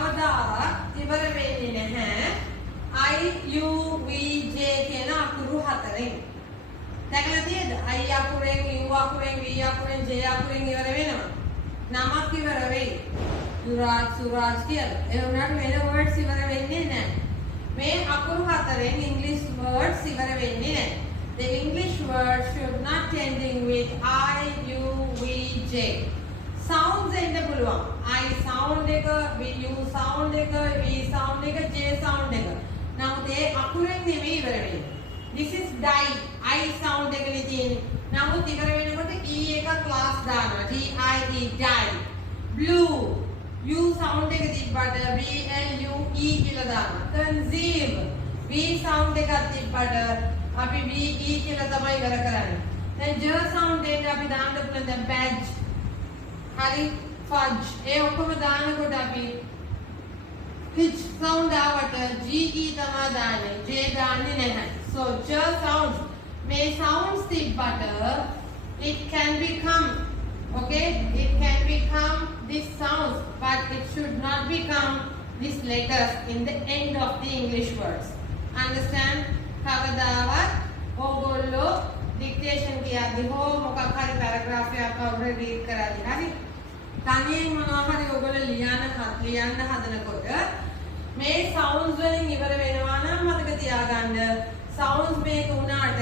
කවදාවත් ඉවර වෙන්නේ නැහැ I U V J කියන අකුරු හතරෙන්. දැකලා තියෙද? I අකුරෙන් U අකුරෙන් V අකුරෙන් J අකුරෙන් ඉවර වෙනවා. නමක් ඉවර වෙයි. යුරාජ් සුරාජ් කියලා. ඒ වුණාට වෙන words ඉවර වෙන්නේ නැහැ. මේ අකුරු හතරෙන් English words ඉවර වෙන්නේ නැහැ. The English words should not ending with I U V J. Sounds එන්න පුළුවන්. I sound එක, U sound එක, V sound එක, J sound එක. නමුත් ඒ අකුරෙන් නෙමෙයි ඉවර වෙන්නේ. This is die. I sound එකනේ තියෙන්නේ. නමුත් ඉවර වෙනකොට E එක class දානවා. D I E die. Blue. U sound එක තිබ්බට B L U E කියලා දානවා. Conceive. V sound එකක් තිබ්බට අපි B E කියලා තමයි ඉවර කරන්නේ. දැන් J sound එක අපි දාන්න පුළුවන් දැන් badge. හරි fudge. ඒ ඔක්කොම දානකොට අපි H sound ආවට G E තමයි දාන්නේ. J දාන්නේ නැහැ. So J sounds may sounds තිබ්බට it can become okay it can become this sounds but it should not become these letters in the end of the English words. Understand? කවදාවත් ඕගොල්ලෝ dictation කියද්දි හෝ මොකක් හරි paragraph එකක් අවුරුද්ද read කරද්දි හරි තනියෙන් මොනවා හරි ඔයගොල්ලෝ ලියන්න හදනකොට මේ sounds වලින් ඉවර වෙනවා නම් මතක තියාගන්න sounds මේක උනාට